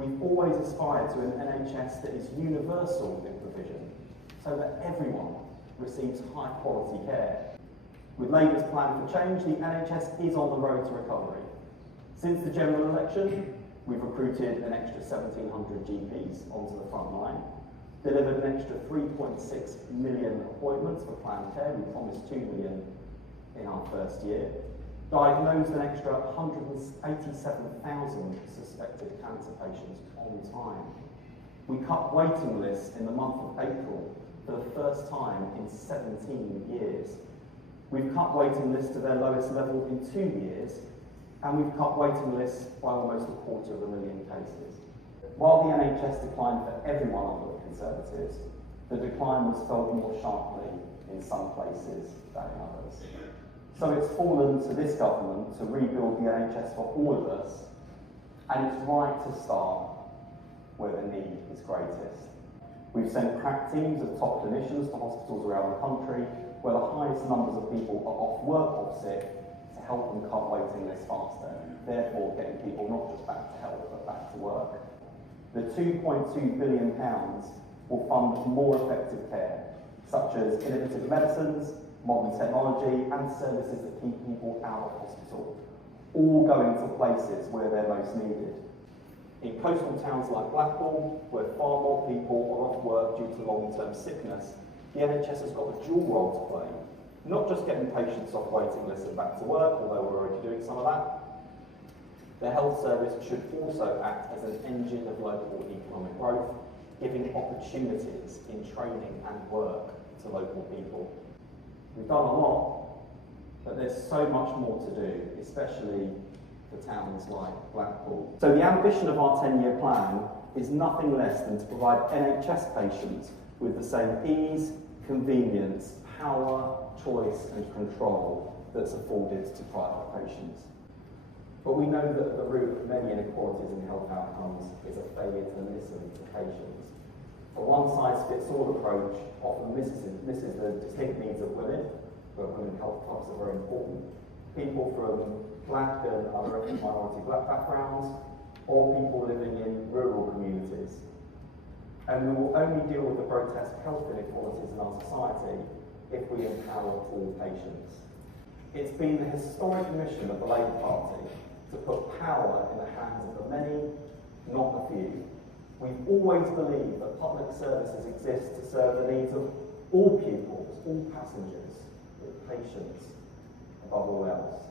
We've always aspired to an NHS that is universal in provision, so that everyone receives high quality care. With Labour's plan for change, the NHS is on the road to recovery. Since the general election, we've recruited an extra 1,700 GPs onto the front line, delivered an extra 3.6 million appointments for planned care. We promised 2 million in our first year. Diagnosed an extra 187,000 suspected cancer patients on time. We cut waiting lists in the month of April for the first time in 17 years. We've cut waiting lists to their lowest level in 2 years, and we've cut waiting lists by almost 250,000 cases. While the NHS declined for everyone under the Conservatives, the decline was felt more sharply in some places than in others. So it's fallen to this government to rebuild the NHS for all of us, and it's right to start where the need is greatest. We've sent crack teams of top clinicians to hospitals around the country where the highest numbers of people are off work or sick to help them cut waiting lists faster, therefore getting people not just back to health but back to work. The £2.2 billion will fund more effective care, such as innovative medicines, modern technology and services that keep people out of hospital, all going to places where they're most needed. In coastal towns like Blackpool, where far more people are off work due to long-term sickness, the NHS has got a dual role to play. Not just getting patients off waiting lists and back to work, although we're already doing some of that. The health service should also act as an engine of local economic growth, giving opportunities in training and work to local people. We've done a lot, but there's so much more to do, especially for towns like Blackpool. So the ambition of our 10-year plan is nothing less than to provide NHS patients with the same ease, convenience, power, choice and control that's afforded to private patients. But we know that at the root of many inequalities in health outcomes is a failure to listen to patients. A one-size-fits-all approach often misses the distinct needs of women, where women health clubs are very important, people from black and other minority black backgrounds, or people living in rural communities. And we will only deal with the grotesque health inequalities in our society if we empower all patients. It's been the historic mission of the Labour Party to put power in the hands of the many, not the few. We've always believed that public services exist to serve the needs of all pupils, all passengers, with patients above all else.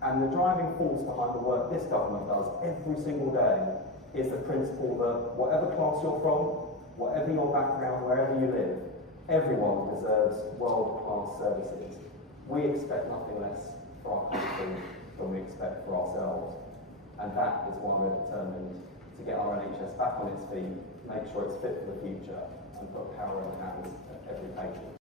And the driving force behind the work this government does every single day is the principle that whatever class you're from, whatever your background, wherever you live, everyone deserves world-class services. We expect nothing less for our country than we expect for ourselves. And that is why we're determined to get our NHS back on its feet, make sure it's fit for the future, and put power in the hands of every patient.